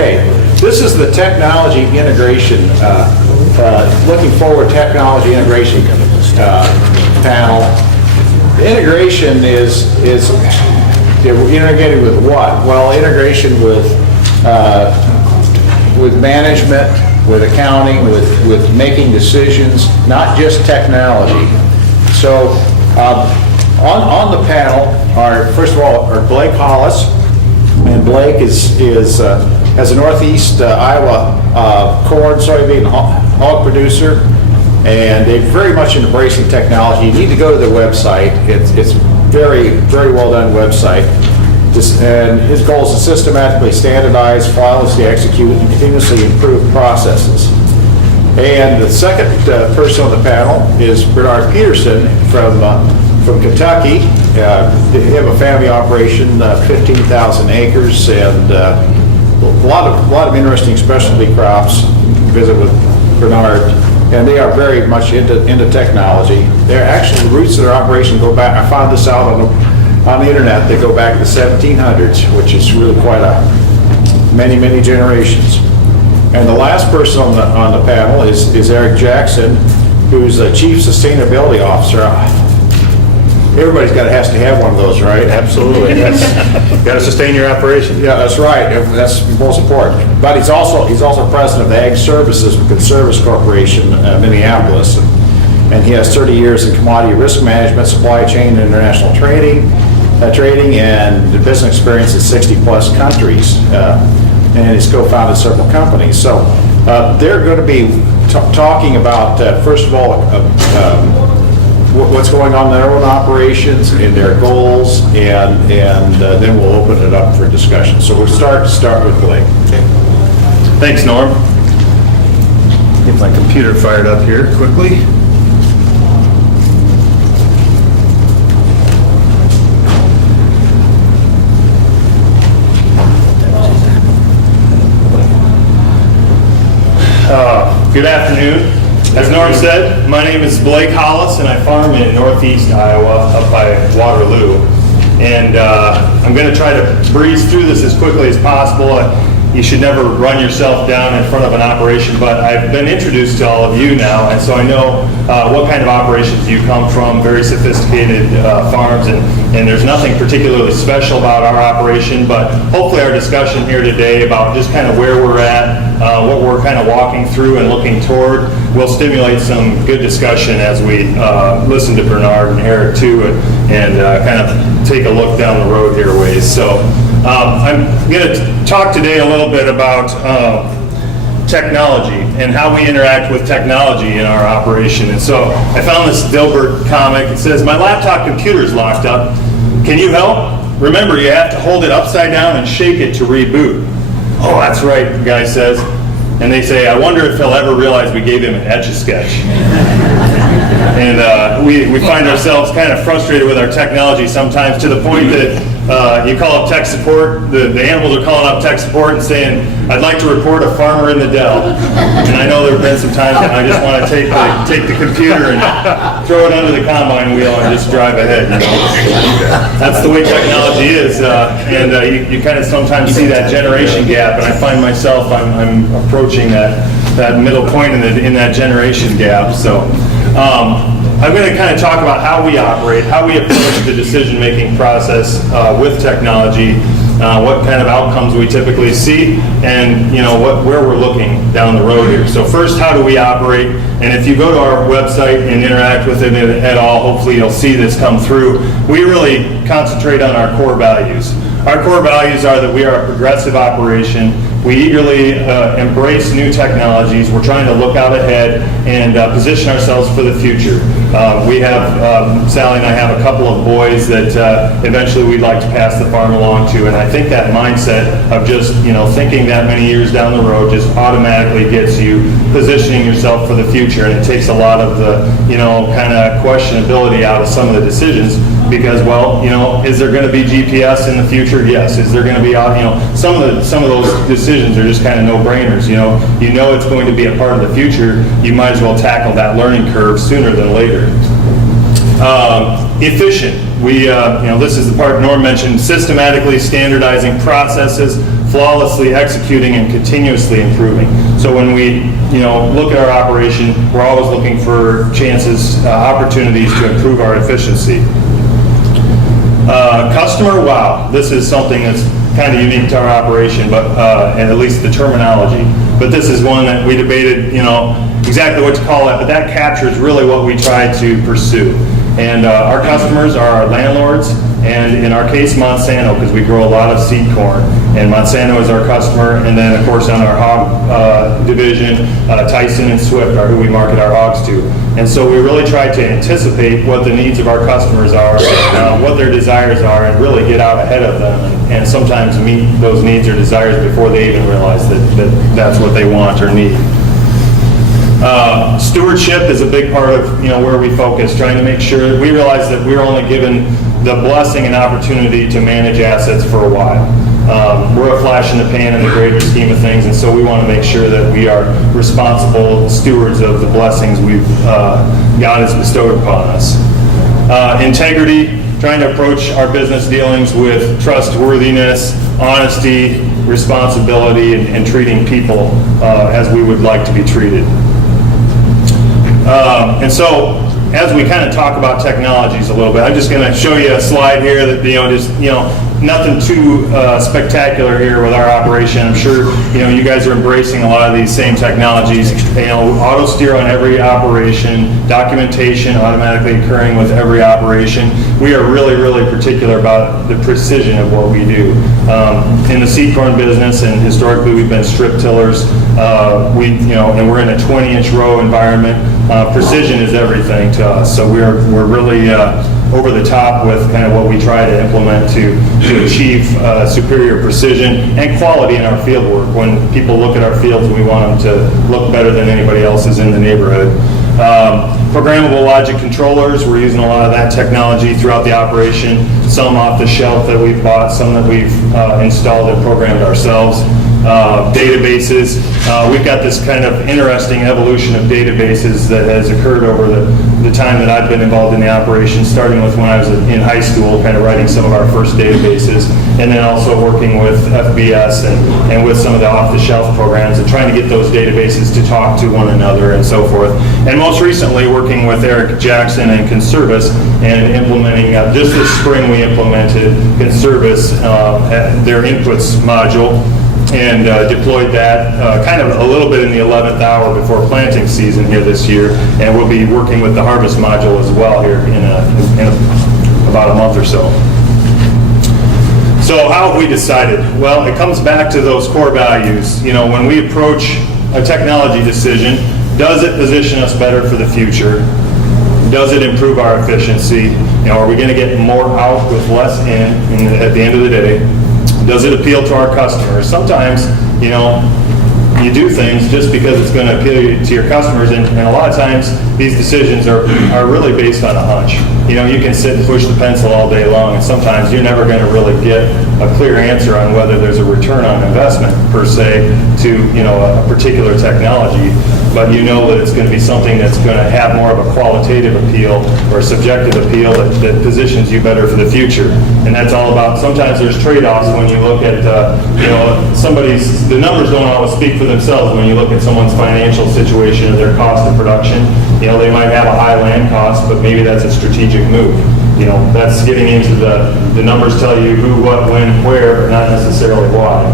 Okay, this is the technology integration, looking forward technology integration panel. The integration is integrated with what? Well, integration with management, with accounting, with making decisions, not just technology. So on the panel are, first of all, are Blake Hollis, and Blake has a Northeast Iowa corn, soybean, hog producer, and they're very much embracing technology. You need to go to their website. It's very, very well done website. And his goal is to systematically standardize, flawlessly execute, and continuously improve processes. And the second person on the panel is Bernard Peterson from Kentucky. They have a family operation, 15,000 acres, and a lot of interesting specialty crops. Visit with Bernard, and they are very much into technology. They're actually, the roots of their operation go back, I found this out on the internet, they go back to the 1700s, which is really quite many generations. And the last person on the panel is Eric Jackson, who's the Chief Sustainability Officer. Everybody's has to have one of those, right? Absolutely. Got to sustain your operation. Yeah, that's right. That's most important. But he's also president of the Ag Services with Conservis Corporation, Minneapolis, and he has 30 years in commodity risk management, supply chain, and international trading, and business experience in 60-plus countries. And he's co-founded several companies. So they're going to be talking about, first of all, what's going on in their own operations and their goals, and then we'll open it up for discussion. So we'll start with Blake. Okay. Thanks, Norm. Get my computer fired up here quickly. Good afternoon. As Norm said, my name is Blake Hollis, and I farm in Northeast Iowa up by Waterloo. And I'm going to try to breeze through this as quickly as possible. You should never run yourself down in front of an operation, but I've been introduced to all of you now, and so I know what kind of operations you come from, very sophisticated farms, and there's nothing particularly special about our operation, but hopefully our discussion here today about just kind of where we're at, what we're kind of walking through and looking toward, will stimulate some good discussion as we listen to Bernard and Eric too, and kind of take a look down the road here ways. So I'm going to talk today a little bit about technology and how we interact with technology in our operation. And so I found this Dilbert comic. It says, "My laptop computer's locked up. Can you help? Remember, you have to hold it upside down and shake it to reboot." "Oh, that's right," the guy says. And they say, "I wonder if he'll ever realize we gave him an Etch-a-Sketch." And we find ourselves kind of frustrated with our technology sometimes, to the point that you call up tech support, the animals are calling up tech support and saying, "I'd like to report a farmer in the Dell." And I know there have been some times when I just want to take the computer and throw it under the combine wheel and just drive ahead. You know? That's the way technology is, and you kind of sometimes see that generation gap, and I find myself, I'm approaching that middle point in that generation gap. So I'm going to kind of talk about how we operate, how we approach the decision-making process with technology, what kind of outcomes we typically see, and where we're looking down the road here. So first, how do we operate? And if you go to our website and interact with it at all, hopefully you'll see this come through. We really concentrate on our core values. Our core values are that we are a progressive operation. We eagerly embrace new technologies. We're trying to look out ahead and position ourselves for the future. We have, Sally and I have a couple of boys that eventually we'd like to pass the farm along to, and I think that mindset of just, thinking that many years down the road just automatically gets you positioning yourself for the future, and it takes a lot of the, kind of questionability out of some of the decisions. Because, well, is there going to be GPS in the future? Yes. Is there going to be, some of those decisions are just kind of no-brainers. You know it's going to be a part of the future. You might as well tackle that learning curve sooner than later. Efficient. We, this is the part Norm mentioned, systematically standardizing processes, flawlessly executing and continuously improving. So when we, look at our operation, we're always looking for chances, opportunities to improve our efficiency. Customer wow. This is something that's kind of unique to our operation, but and at least the terminology. But this is one that we debated, exactly what to call it, but that captures really what we try to pursue. And our customers are our landlords, and in our case, Monsanto, because we grow a lot of seed corn. And Monsanto is our customer, and then, of course, on our hog division, Tyson and Swift are who we market our hogs to. And so we really try to anticipate what the needs of our customers are, what their desires are, and really get out ahead of them, and sometimes meet those needs or desires before they even realize that that's what they want or need. Stewardship is a big part of where we focus, trying to make sure we realize that we're only given the blessing and opportunity to manage assets for a while. We're a flash in the pan in the greater scheme of things, and so we want to make sure that we are responsible stewards of the blessings God has bestowed upon us. Integrity, trying to approach our business dealings with trustworthiness, honesty, responsibility, and treating people as we would like to be treated. And so, as we kind of talk about technologies a little bit, I'm just going to show you a slide here that, nothing too spectacular here with our operation. I'm sure, you guys are embracing a lot of these same technologies. Auto steer on every operation, documentation automatically occurring with every operation. We are really, really particular about the precision of what we do. In the seed corn business, and historically we've been strip tillers, and we're in a 20-inch row environment. Precision is everything to us, so we're really over the top with kind of what we try to implement to achieve superior precision and quality in our field work. When people look at our fields, we want them to look better than anybody else's in the neighborhood. Programmable logic controllers, we're using a lot of that technology throughout the operation, some off the shelf that we've bought, some that we've installed and programmed ourselves. Databases, we've got this kind of interesting evolution of databases that has occurred over the time that I've been involved in the operation, starting with when I was in high school, kind of writing some of our first databases, and then also working with FBS and with some of the off-the-shelf programs and trying to get those databases to talk to one another and so forth. And most recently working with Eric Jackson and Conservis and implementing, just this spring we implemented Conservis, their inputs module, and deployed that kind of a little bit in the 11th hour before planting season here this year, and we'll be working with the harvest module as well here in about a month or so. So how have we decided? Well, it comes back to those core values. When we approach a technology decision, does it position us better for the future? Does it improve our efficiency? Are we going to get more out with less in at the end of the day? Does it appeal to our customers? Sometimes, you do things just because it's going to appeal to your customers, and a lot of times these decisions are really based on a hunch. You can sit and push the pencil all day long, and sometimes you're never going to really get a clear answer on whether there's a return on investment per se to a particular technology, but that it's going to be something that's going to have more of a qualitative appeal or subjective appeal that positions you better for the future. And that's all about, sometimes there's trade-offs when you look at the numbers don't always speak for themselves when you look at someone's financial situation or their cost of production. They might have a high land cost, but maybe that's a strategic move. That's getting into the numbers tell you who, what, when, where, but not necessarily why.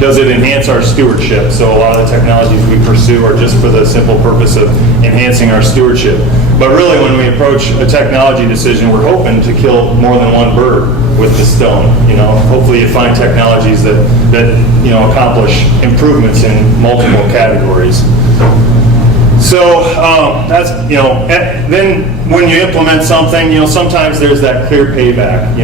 Does it enhance our stewardship? So a lot of the technologies we pursue are just for the simple purpose of enhancing our stewardship. But really, when we approach a technology decision, we're hoping to kill more than one bird with the stone. Hopefully you find technologies that accomplish improvements in multiple categories. So that's, then when you implement something, sometimes there's that clear payback,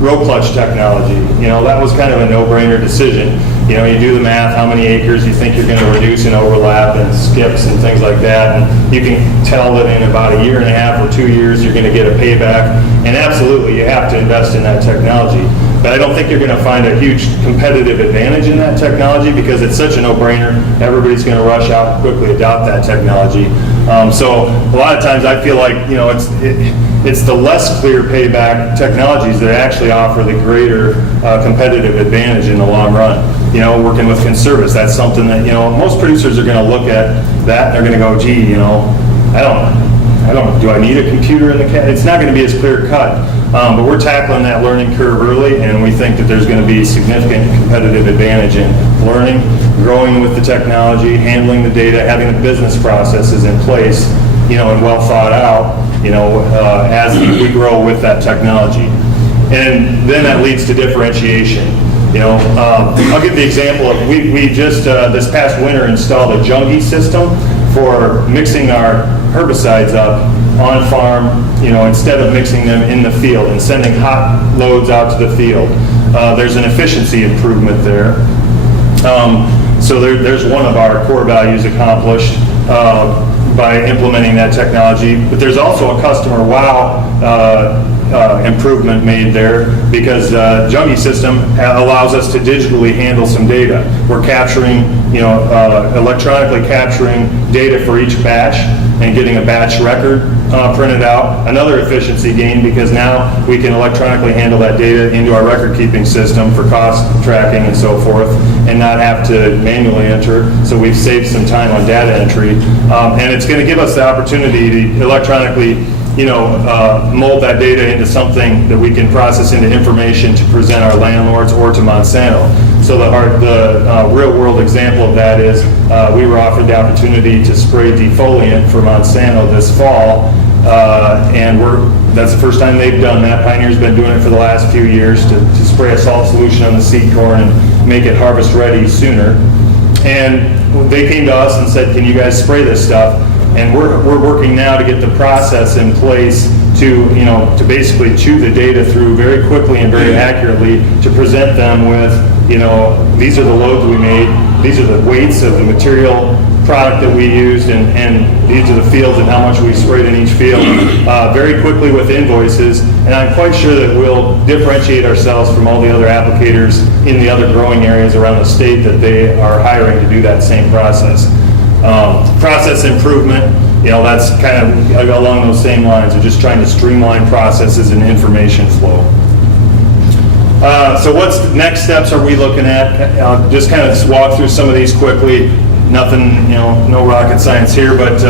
row clutch technology, that was kind of a no-brainer decision. You do the math, how many acres you think you're going to reduce in overlap and skips and things like that, and you can tell that in about a year and a half or 2 years you're going to get a payback, and absolutely you have to invest in that technology. But I don't think you're going to find a huge competitive advantage in that technology because it's such a no-brainer. Everybody's going to rush out and quickly adopt that technology. So a lot of times I feel like it's the less clear payback technologies that actually offer the greater competitive advantage in the long run. You know, working with Conservis, that's something that, you know, most producers are going to look at that and they're going to go, gee, you know, do I need a computer in the cab? It's not going to be as clear cut, but we're tackling that learning curve early, and we think that there's going to be significant competitive advantage in learning, growing with the technology, handling the data, having the business processes in place, you know, and well thought out, you know, as we grow with that technology. And then that leads to differentiation. You know, I'll give the example of, we just this past winter installed a Jungie system for mixing our herbicides up on farm, you know, instead of mixing them in the field and sending hot loads out to the field. There's an efficiency improvement there. So there's one of our core values accomplished by implementing that technology. But there's also a customer wow improvement made there, because Jungie system allows us to digitally handle some data. We're capturing, you know, electronically capturing data for each batch and getting a batch record printed out. Another efficiency gain, because now we can electronically handle that data into our record keeping system for cost tracking and so forth, and not have to manually enter. So we've saved some time on data entry, and it's going to give us the opportunity to electronically, you know, mold that data into something that we can process into information to present our landlords or to Monsanto. So the real world example of that is we were offered the opportunity to spray defoliant for Monsanto this fall, and that's the first time they've done that. Pioneer's been doing it for the last few years to spray a salt solution on the seed corn and make it harvest ready sooner. And they came to us and said, can you guys spray this stuff? And we're working now to get the process in place to, you know, to basically chew the data through very quickly and very accurately to present them with, you know, these are the loads we made, these are the weights of the material product that we used, and these are the fields and how much we sprayed in each field, very quickly with invoices. And I'm quite sure that we'll differentiate ourselves from all the other applicators in the other growing areas around the state that they are hiring to do that same process. Process improvement, you know, that's kind of along those same lines of just trying to streamline processes and information flow. So what's the next steps are we looking at? I'll just kind of walk through some of these quickly. Nothing, you know, no rocket science here, but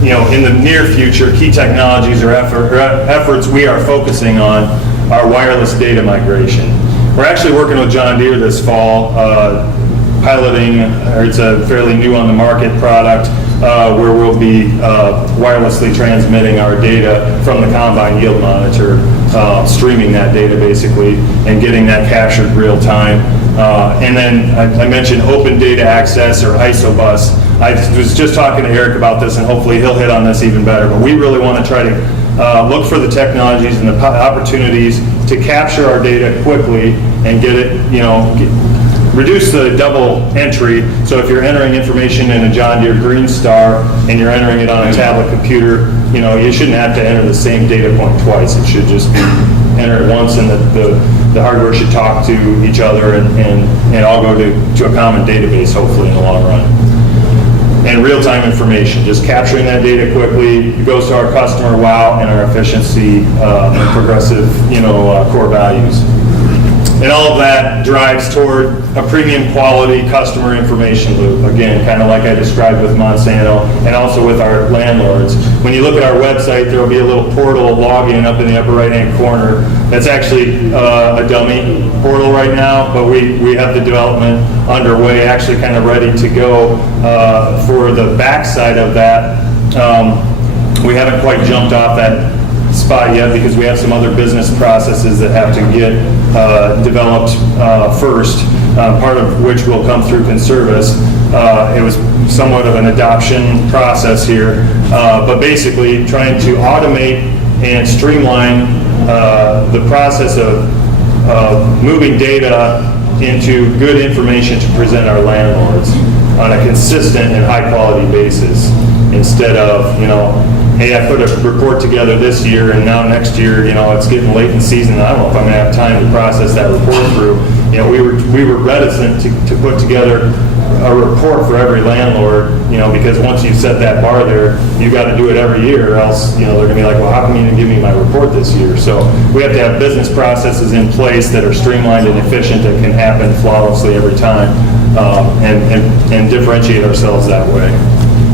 you know, in the near future, key technologies or efforts we are focusing on are wireless data migration. We're actually working with John Deere this fall, piloting, or it's a fairly new on the market product, where we'll be wirelessly transmitting our data from the combine yield monitor, streaming that data basically, and getting that captured real time. And then I mentioned open data access, or ISOBUS. I was just talking to Eric about this, and hopefully he'll hit on this even better, but we really want to try to look for the technologies and the opportunities to capture our data quickly and get it, you know, reduce the double entry. So if you're entering information in a John Deere Green Star and you're entering it on a tablet computer, you know, you shouldn't have to enter the same data point twice. It should just be enter it once, and the hardware should talk to each other and all go to a common database, hopefully in the long run. And real-time information, just capturing that data quickly. It goes to our customer wow and our efficiency and progressive, you know, core values. And all of that drives toward a premium quality customer information loop. Again, kind of like I described with Monsanto and also with our landlords. When you look at our website, there will be a little portal login up in the upper right-hand corner. That's actually a dummy portal right now, but we have the development underway, actually kind of ready to go for the backside of that. We haven't quite jumped off that spot yet because we have some other business processes that have to get developed first, part of which will come through Conservis. It was somewhat of an adoption process here, but basically trying to automate and streamline the process of moving data into good information to present our landlords on a consistent and high quality basis, instead of, you know, hey, I put a report together this year and now next year, you know, it's getting late in the season and I don't know if I'm going to have time to process that report through. You know, we were reticent to put together a report for every landlord, because once you set that bar there, you got to do it every year, or else, they're going to be like, well, how come you didn't give me my report this year? So we have to have business processes in place that are streamlined and efficient, that can happen flawlessly every time, and differentiate ourselves that way.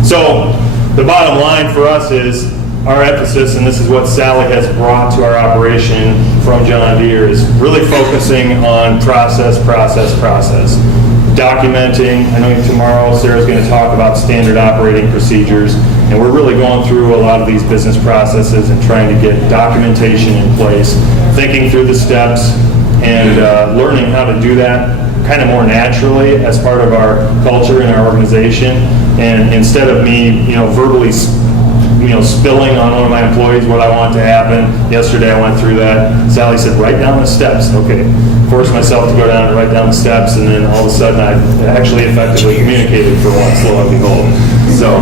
So the bottom line for us is our emphasis, and this is what Sally has brought to our operation from John Deere, is really focusing on process. Documenting. I know tomorrow Sarah's going to talk about standard operating procedures, and we're really going through a lot of these business processes and trying to get documentation in place, thinking through the steps, and learning how to do that kind of more naturally as part of our culture and our organization. And instead of me, verbally spilling on one of my employees what I want to happen. Yesterday I went through that. Sally said, write down the steps. Okay. Forced myself to go down and write down the steps, and then all of a sudden I actually effectively communicated for once, lo and behold. So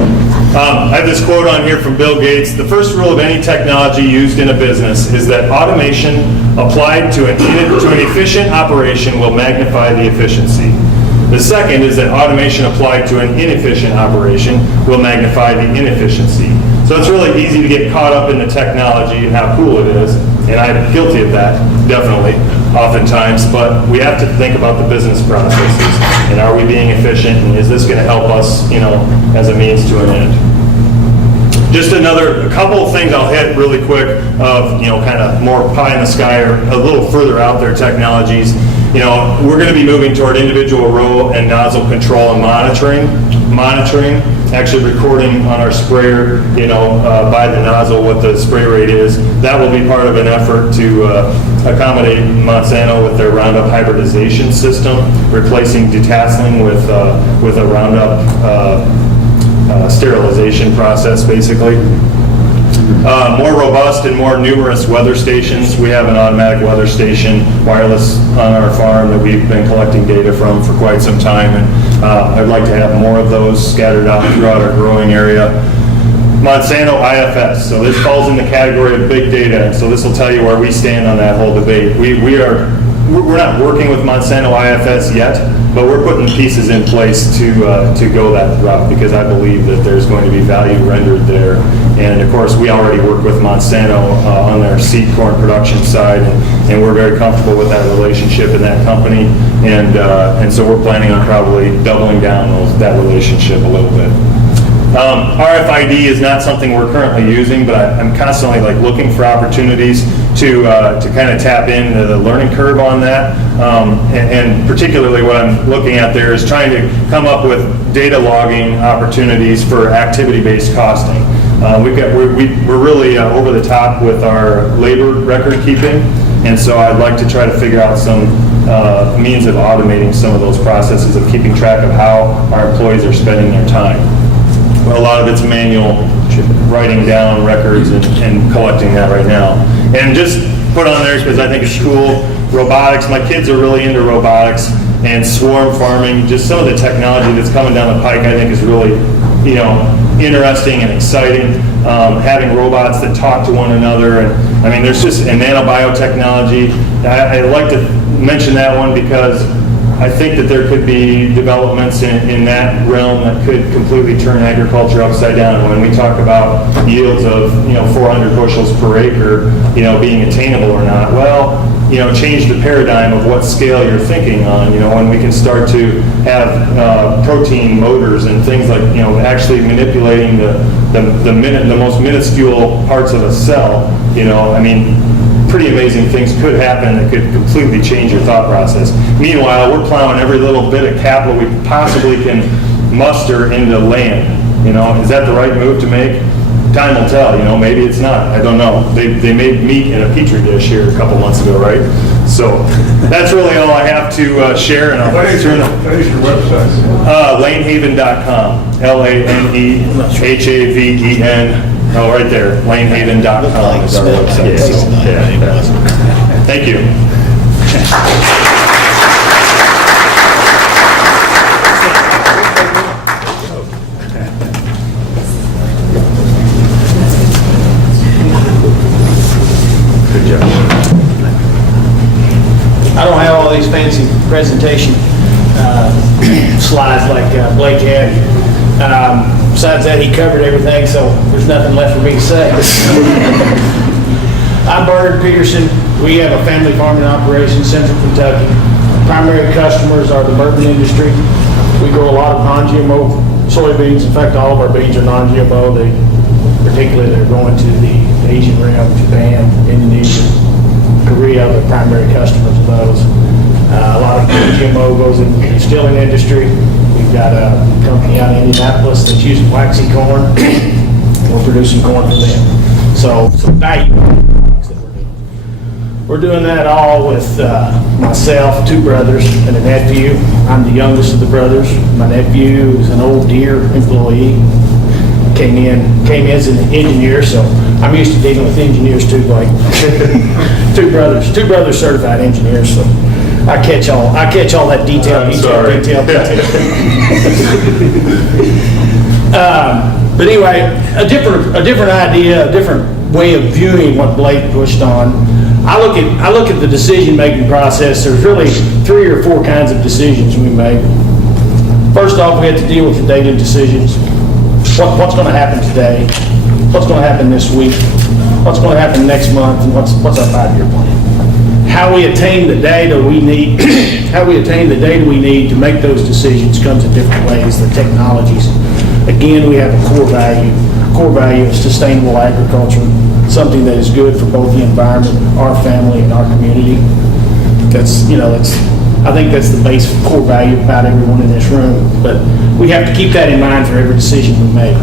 I have this quote on here from Bill Gates. The first rule of any technology used in a business is that automation applied to an efficient operation will magnify the efficiency. The second is that automation applied to an inefficient operation will magnify the inefficiency. So it's really easy to get caught up in the technology and how cool it is, and I'm guilty of that, definitely, oftentimes, but we have to think about the business processes, and are we being efficient, and is this going to help us, as a means to an end? Just a couple of things I'll hit really quick of, kind of more pie in the sky or a little further out there technologies. We're going to be moving toward individual row and nozzle control and monitoring, actually recording on our sprayer, by the nozzle what the spray rate is. That will be part of an effort to accommodate Monsanto with their Roundup hybridization system, replacing detasseling with a Roundup sterilization process, basically. More robust and more numerous weather stations. We have an automatic weather station, wireless, on our farm that we've been collecting data from for quite some time, and I'd like to have more of those scattered out throughout our growing area. Monsanto IFS, so this falls in the category of big data, and so this will tell you where we stand on that whole debate. We're not working with Monsanto IFS yet, but we're putting pieces in place to go that route, because I believe that there's going to be value rendered there. And of course, we already work with Monsanto on their seed corn production side, and we're very comfortable with that relationship in that company. And so we're planning on probably doubling down that relationship a little bit. RFID is not something we're currently using, but I'm constantly looking for opportunities to kind of tap into the learning curve on that. And particularly what I'm looking at there is trying to come up with data logging opportunities for activity-based costing. We're really over the top with our labor record keeping, and so I'd like to try to figure out some means of automating some of those processes of keeping track of how our employees are spending their time. A lot of it's manual, writing down records and collecting that right now. And just put on there, because I think it's cool, robotics. My kids are really into robotics and swarm farming. Just some of the technology that's coming down the pike, I think, is really, interesting and exciting. Having robots that talk to one another, and there's just nanobiotechnology. I like to mention that one because I think that there could be developments in that realm that could completely turn agriculture upside down. When we talk about yields of 400 bushels per acre, being attainable or not, well, change the paradigm of what scale you're thinking on. When we can start to have protein motors and things like actually manipulating the most minuscule parts of a cell. Pretty amazing things could happen that could completely change your thought process. Meanwhile, we're plowing every little bit of capital we possibly can muster into land. Is that the right move to make? Time will tell. Maybe it's not. I don't know. They made meat in a petri dish here a couple months ago, right? So that's really all I have to share. And What is your website? Lanehaven.com. LANEHAVEN. Oh, right there, lanehaven.com is our website. So, yeah. Thank you. Good job. I don't have all these fancy presentation slides like Blake had. Besides that, he covered everything, so there's nothing left for me to say. I'm Bernard Peterson. We have a family farming operation in Central Kentucky. Primary customers are the bourbon industry. We grow a lot of non-GMO soybeans. In fact, all of our beans are non-GMO. Particularly, they're going to the Asian realm, Japan, Indonesia, Korea, the primary customers of those. A lot of GMO goes into the distilling industry. We've got a company out in Indianapolis that's using waxy corn. We're producing corn for them. So value products that we're doing. We're doing that all with myself, 2 brothers, and a nephew. I'm the youngest of the brothers. My nephew is an old Deere employee. Came in as an engineer, so I'm used to dealing with engineers too, Blake. Two brothers certified engineers, so I catch all that detail. But anyway, a different idea, a different way of viewing what Blake pushed on. I look at the decision-making process. There's really 3 or 4 kinds of decisions we make. First off, we have to deal with the data decisions. What's going to happen today? What's going to happen this week? What's going to happen next month? And what's our 5-year plan? How we attain the data we need, to make those decisions comes in different ways. The technologies. Again, we have a core value of sustainable agriculture, something that is good for both the environment, our family, and our community. I think that's the base core value about everyone in this room, but we have to keep that in mind for every decision we make.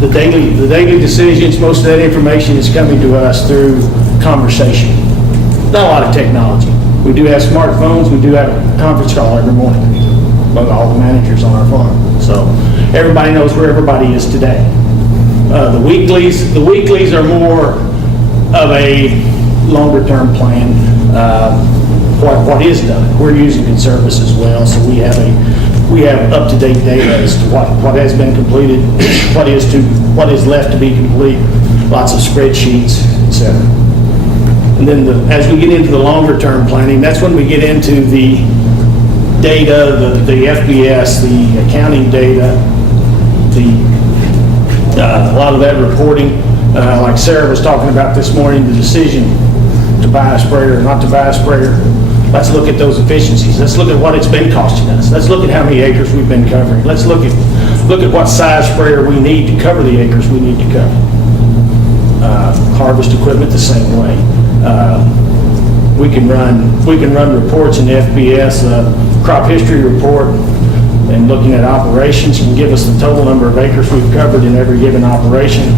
The daily decisions, most of that information is coming to us through conversation. Not a lot of technology. We do have smartphones. We do have a conference call every morning among all the managers on our farm. So everybody knows where everybody is today. The weeklies are more of a longer-term plan. What is done. We're using Conservis as well, so we have up-to-date data as to what has been completed, what is left to be complete, lots of spreadsheets, etc. And then as we get into the longer-term planning, that's when we get into the data, the FBS, the accounting data, a lot of that reporting, like Sarah was talking about this morning, the decision to buy a sprayer or not to buy a sprayer. Let's look at those efficiencies. Let's look at what it's been costing us. Let's look at how many acres we've been covering. Let's look at what size sprayer we need to cover the acres we need to cover. Harvest equipment the same way. We can run reports in the FBS, crop history report, and looking at operations can give us the total number of acres we've covered in every given operation.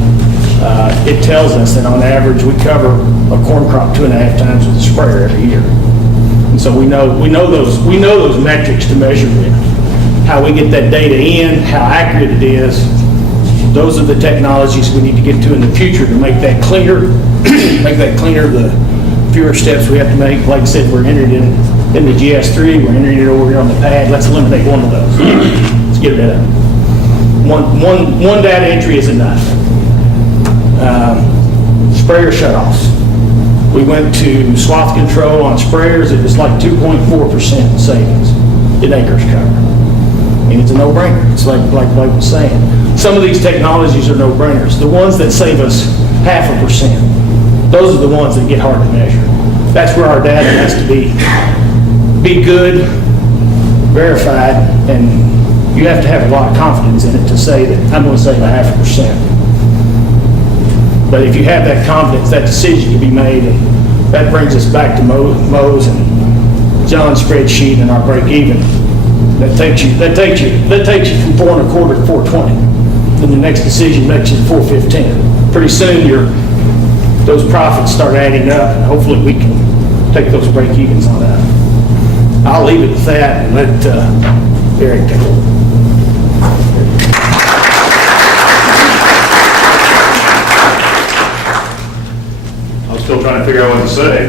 It tells us that on average we cover a corn crop 2.5 times with a sprayer every year. And so we know those metrics to measure with. How we get that data in, how accurate it is. Those are the technologies we need to get to in the future to make that cleaner. The fewer steps we have to make. Like I said, we're entered in the GS3. We're entering it over here on the pad. Let's eliminate one of those. Let's get rid of it. One data entry is enough. Sprayer shutoffs. We went to swath control on sprayers. It was like 2.4% savings in acres covered. And it's a no-brainer. It's like Blake was saying. Some of these technologies are no-brainers. The ones that save us 0.5%, those are the ones that get hard to measure. That's where our data has to be good, verified, and you have to have a lot of confidence in it to say that I'm going to save 0.5%. But if you have that confidence, that decision can be made, and that brings us back to Mo's and John's spreadsheet and our break even. That takes you from 4.25 to 4.20. Then the next decision makes you 4.15. Pretty soon those profits start adding up, and hopefully we can take those break evens on that. I'll leave it with that and let Eric take over. Still trying to figure out what to say.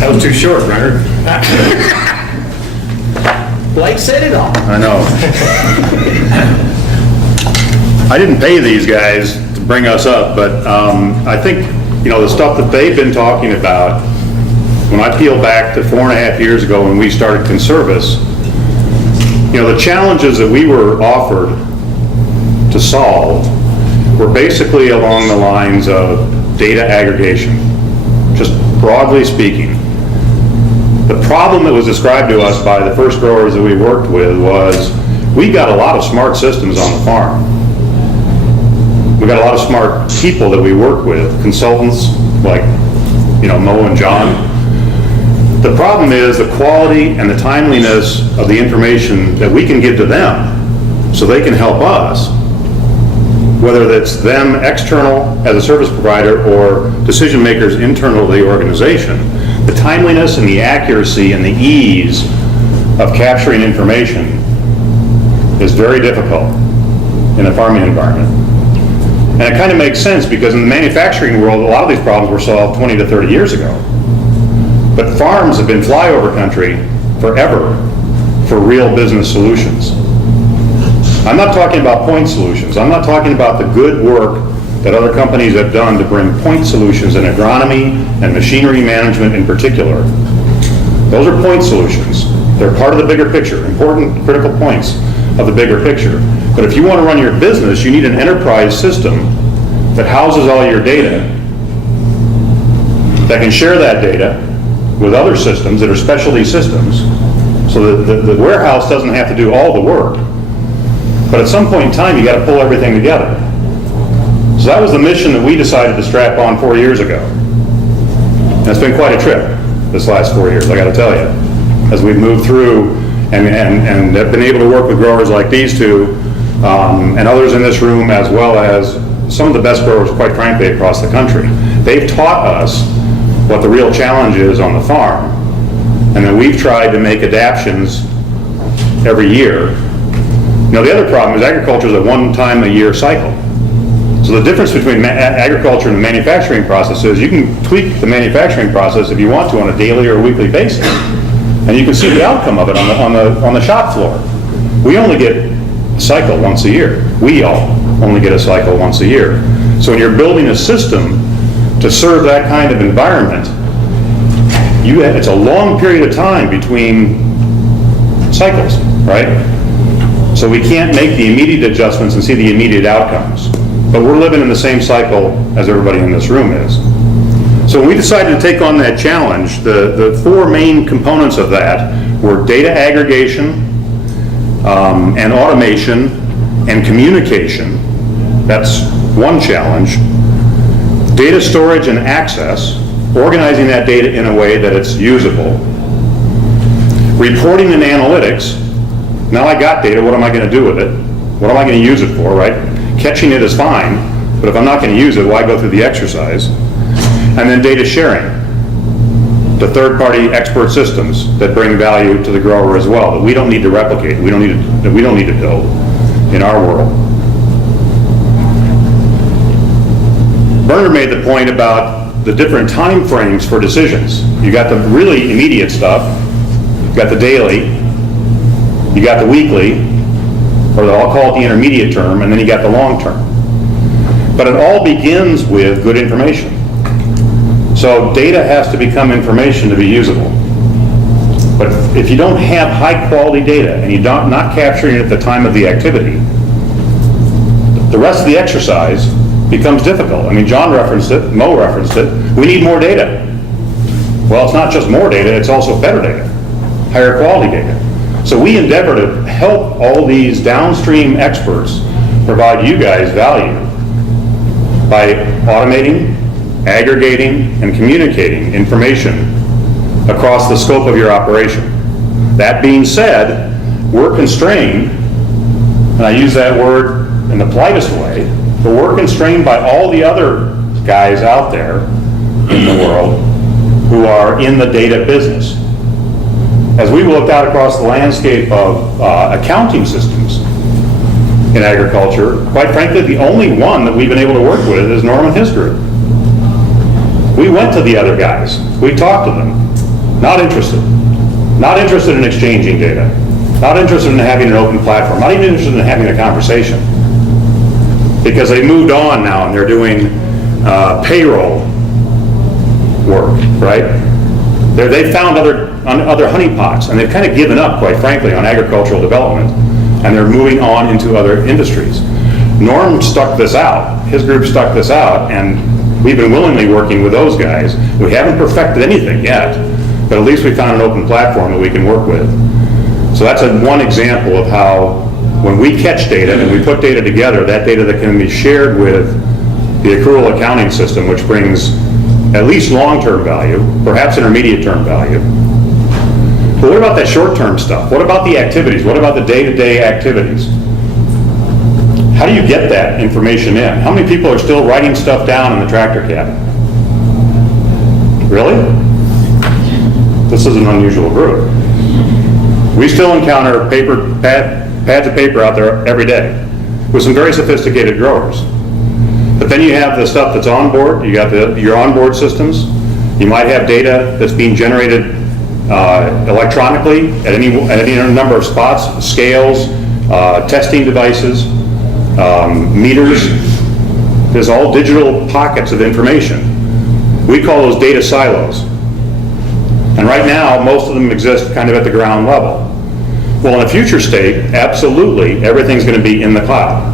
That was too short, Leonard. Blake said it all. I know. I didn't pay these guys to bring us up, but I think, the stuff that they've been talking about when I peel back to 4.5 years ago when we started Conservis, the challenges that we were offered to solve were basically along the lines of data aggregation, just broadly speaking. The problem that was described to us by the first growers that we worked with was, we got a lot of smart systems on the farm. We got a lot of smart people that we work with, consultants like, Mo and John. The problem is the quality and the timeliness of the information that we can give to them so they can help us, whether that's them external as a service provider or decision makers internal to the organization. The timeliness and the accuracy and the ease of capturing information is very difficult in a farming environment. And it kind of makes sense because in the manufacturing world, a lot of these problems were solved 20 to 30 years ago. But farms have been flyover country forever for real business solutions. I'm not talking about point solutions. I'm not talking about the good work that other companies have done to bring point solutions in agronomy and machinery management in particular. Those are point solutions. They're part of the bigger picture, important critical points of the bigger picture. But if you want to run your business, you need an enterprise system that houses all your data, that can share that data with other systems that are specialty systems, so that the warehouse doesn't have to do all the work. But at some point in time, you got to pull everything together. So that was the mission that we decided to strap on 4 years ago. And it's been quite a trip this last 4 years, I got to tell you, as we've moved through and have been able to work with growers like these two and others in this room, as well as some of the best growers, quite frankly, across the country. They've taught us what the real challenge is on the farm, and then we've tried to make adaptions every year. The other problem is agriculture is a one-time-a-year cycle. So the difference between agriculture and the manufacturing process is you can tweak the manufacturing process if you want to on a daily or weekly basis, and you can see the outcome of it on the shop floor. We only get a cycle once a year. We all only get a cycle once a year. So when you're building a system to serve that kind of environment, it's a long period of time between cycles, right? So we can't make the immediate adjustments and see the immediate outcomes. But we're living in the same cycle as everybody in this room is. So when we decided to take on that challenge, the four main components of that were data aggregation, and automation, and communication. That's one challenge. Data storage and access, organizing that data in a way that it's usable. Reporting and analytics. Now I got data, what am I going to do with it? What am I going to use it for, right? Catching it is fine, but if I'm not going to use it, why go through the exercise? And then data sharing to third-party expert systems that bring value to the grower as well, that we don't need to replicate, we don't need to build in our world. Bernard made the point about the different time frames for decisions. You got the really immediate stuff, you got the daily, you got the weekly, or I'll call it the intermediate term, and then you got the long term. But it all begins with good information. So data has to become information to be usable. But if you don't have high quality data and you're not capturing it at the time of the activity, the rest of the exercise becomes difficult. I mean, John referenced it, Mo referenced it. We need more data. Well, it's not just more data, it's also better data, higher quality data. So we endeavor to help all these downstream experts provide you guys value by automating, aggregating, and communicating information across the scope of your operation. That being said, we're constrained, and I use that word in the politest way, but we're constrained by all the other guys out there in the world who are in the data business. As we looked out across the landscape of accounting systems in agriculture, quite frankly, the only one that we've been able to work with is Norm and his group. We went to the other guys. We talked to them. Not interested. Not interested in exchanging data. Not interested in having an open platform. Not even interested in having a conversation. Because they moved on now and they're doing payroll work, right? They've found other honeypots, and they've kind of given up, quite frankly, on agricultural development, and they're moving on into other industries. Norm stuck this out, his group stuck this out, and we've been willingly working with those guys. We haven't perfected anything yet, but at least we found an open platform that we can work with. So that's one example of how, when we catch data and we put data together, that data that can be shared with the accrual accounting system, which brings at least long-term value, perhaps intermediate-term value. But what about that short-term stuff? What about the activities? What about the day-to-day activities? How do you get that information in? How many people are still writing stuff down in the tractor cab? Really? This is an unusual group. We still encounter pads of paper out there every day with some very sophisticated growers. But then you have the stuff that's on board. You got your onboard systems. You might have data that's being generated electronically at any number of spots, scales, testing devices, meters. There's all digital pockets of information. We call those data silos. And right now, most of them exist kind of at the ground level. Well, in a future state, absolutely, everything's going to be in the cloud.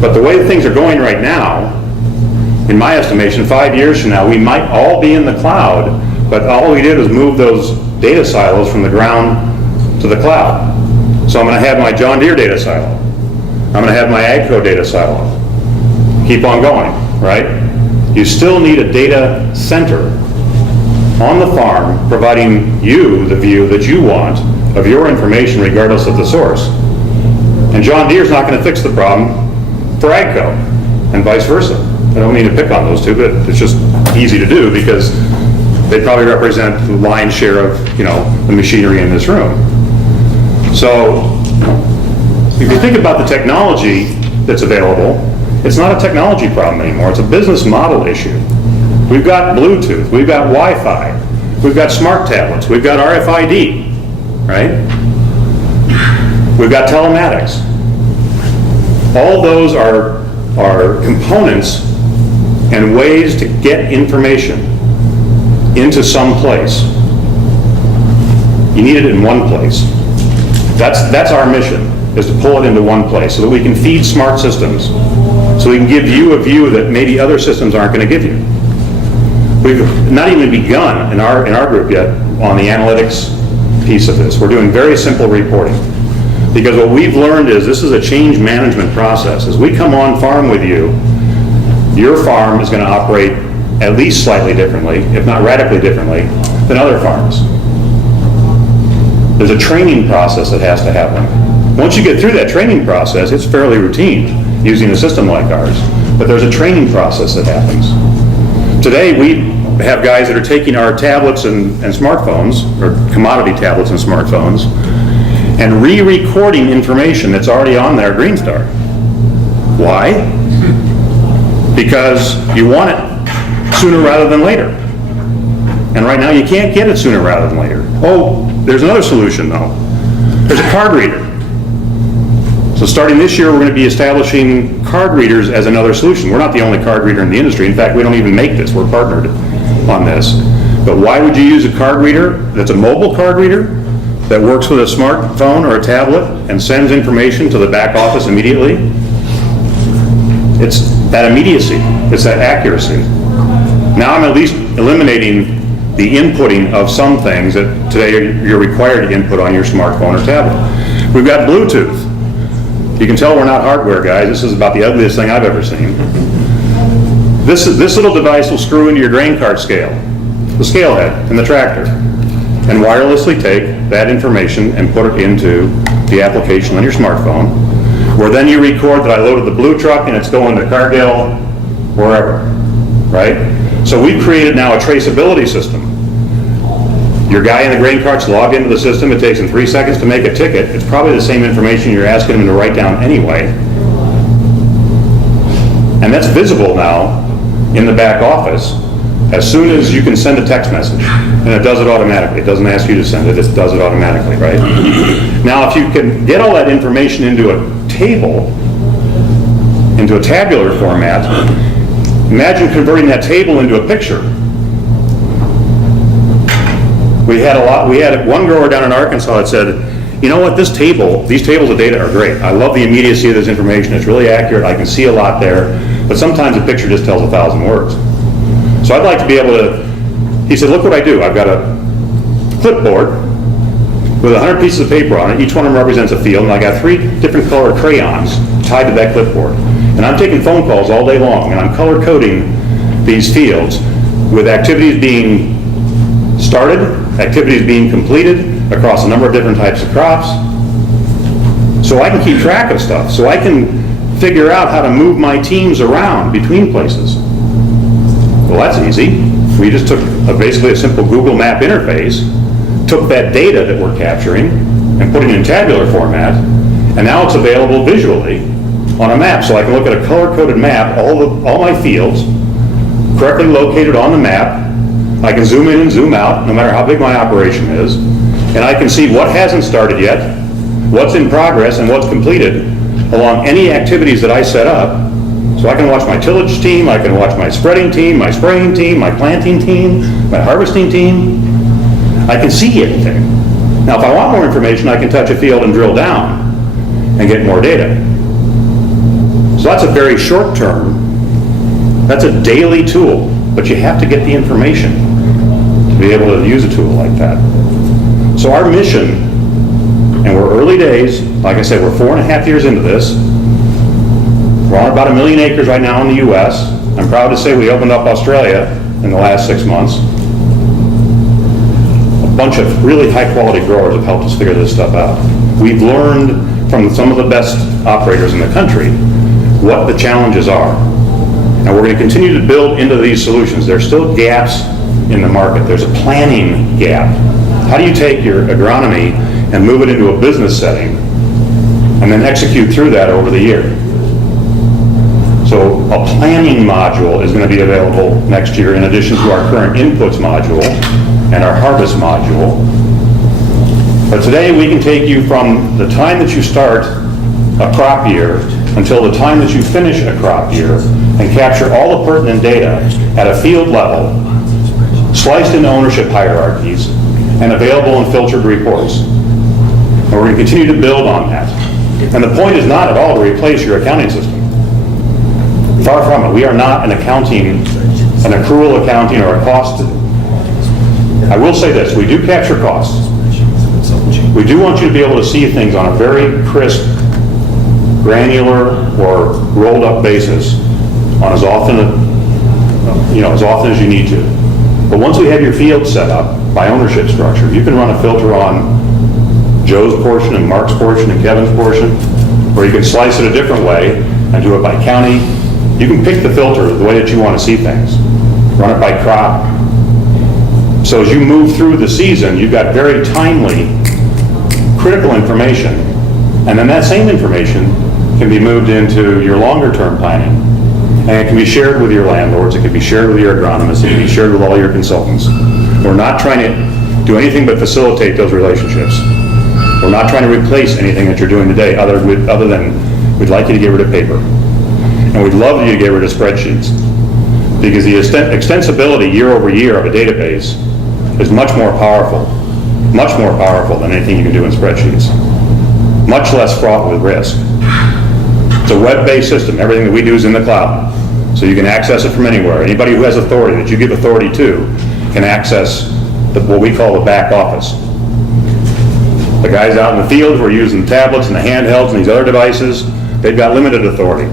But the way things are going right now, in my estimation, 5 years from now, we might all be in the cloud, but all we did was move those data silos from the ground to the cloud. So I'm going to have my John Deere data silo. I'm going to have my AGCO data silo. Keep on going, right? You still need a data center on the farm providing you the view that you want of your information regardless of the source. And John Deere's not going to fix the problem for AGCO, and vice versa. I don't mean to pick on those two, but it's just easy to do because they probably represent the lion's share of, the machinery in this room. So if you think about the technology that's available, it's not a technology problem anymore, it's a business model issue. We've got Bluetooth, we've got Wi-Fi, we've got smart tablets, we've got RFID, right? We've got telematics. All those are components and ways to get information into some place. You need it in one place. That's our mission, is to pull it into one place so that we can feed smart systems, so we can give you a view that maybe other systems aren't going to give you. We've not even begun in our group yet on the analytics piece of this. We're doing very simple reporting. Because what we've learned is this is a change management process. As we come on farm with you, your farm is going to operate at least slightly differently, if not radically differently, than other farms. There's a training process that has to happen. Once you get through that training process, it's fairly routine using a system like ours. But there's a training process that happens. Today, we have guys that are taking our tablets and smartphones, or commodity tablets and smartphones, and re-recording information that's already on their Green Star. Why? Because you want it sooner rather than later. And right now you can't get it sooner rather than later. Oh, there's another solution though. There's a card reader. So starting this year, we're going to be establishing card readers as another solution. We're not the only card reader in the industry. In fact, we don't even make this. We're partnered on this. But why would you use a card reader that's a mobile card reader that works with a smartphone or a tablet and sends information to the back office immediately? It's that immediacy, it's that accuracy. Now I'm at least eliminating the inputting of some things that today you're required to input on your smartphone or tablet. We've got Bluetooth. You can tell we're not hardware guys. This is about the ugliest thing I've ever seen. This little device will screw into your grain cart scale, the scale head in the tractor, and wirelessly take that information and put it into the application on your smartphone, where then you record that I loaded the blue truck and it's going to Cargill, wherever, right? So we've created now a traceability system. Your guy in the grain cart's logged into the system, it takes him 3 seconds to make a ticket. It's probably the same information you're asking him to write down anyway. And that's visible now in the back office as soon as you can send a text message. And it does it automatically. It doesn't ask you to send it, it does it automatically, right? Now, if you can get all that information into a table, into a tabular format, imagine converting that table into a picture. We had one grower down in Arkansas that said, you know what, these tables of data are great. I love the immediacy of this information. It's really accurate. I can see a lot there. But sometimes a picture just tells 1,000 words. So I'd like to be able to, he said, look what I do. I've got a clipboard with 100 pieces of paper on it. Each one of them represents a field, and I got 3 different colored crayons tied to that clipboard. And I'm taking phone calls all day long, and I'm color coding these fields with activities being started, activities being completed across a number of different types of crops. So I can keep track of stuff, so I can figure out how to move my teams around between places. Well, that's easy. We just took basically a simple Google Map interface, took that data that we're capturing and put it in tabular format, and now it's available visually on a map. So I can look at a color-coded map, all my fields, correctly located on the map. I can zoom in and zoom out, no matter how big my operation is, and I can see what hasn't started yet, what's in progress, and what's completed along any activities that I set up. So I can watch my tillage team, I can watch my spreading team, my spraying team, my planting team, my harvesting team. I can see everything. Now, if I want more information, I can touch a field and drill down and get more data. So that's a very short term, that's a daily tool, but you have to get the information to be able to use a tool like that. So our mission, and we're early days, like I said, we're 4.5 years into this. We're on about 1 million acres right now in the US. I'm proud to say we opened up Australia in the last 6 months. A bunch of really high quality growers have helped us figure this stuff out. We've learned from some of the best operators in the country what the challenges are. And we're going to continue to build into these solutions. There's still gaps in the market. There's a planning gap. How do you take your agronomy and move it into a business setting and then execute through that over the year? So a planning module is going to be available next year in addition to our current inputs module and our harvest module. But today we can take you from the time that you start a crop year until the time that you finish a crop year and capture all the pertinent data at a field level, sliced into ownership hierarchies, and available in filtered reports. And we're going to continue to build on that. And the point is not at all to replace your accounting system. Far from it. We are not an accrual accounting or a cost. I will say this, we do capture costs. We do want you to be able to see things on a very crisp, granular, or rolled up basis on as often as you need to. But once we have your field set up by ownership structure, you can run a filter on Joe's portion and Mark's portion and Kevin's portion, or you can slice it a different way and do it by county. You can pick the filter the way that you want to see things. Run it by crop. So as you move through the season, you've got very timely, critical information. And then that same information can be moved into your longer term planning. And it can be shared with your landlords, it can be shared with your agronomists, it can be shared with all your consultants. We're not trying to do anything but facilitate those relationships. We're not trying to replace anything that you're doing today other than we'd like you to get rid of paper. And we'd love you to get rid of spreadsheets, because the extensibility year over year of a database is much more powerful than anything you can do in spreadsheets. Much less fraught with risk. It's a web-based system. Everything that we do is in the cloud, so you can access it from anywhere. Anybody who has authority that you give authority to can access what we call the back office. The guys out in the field who are using tablets and the handhelds and these other devices, they've got limited authority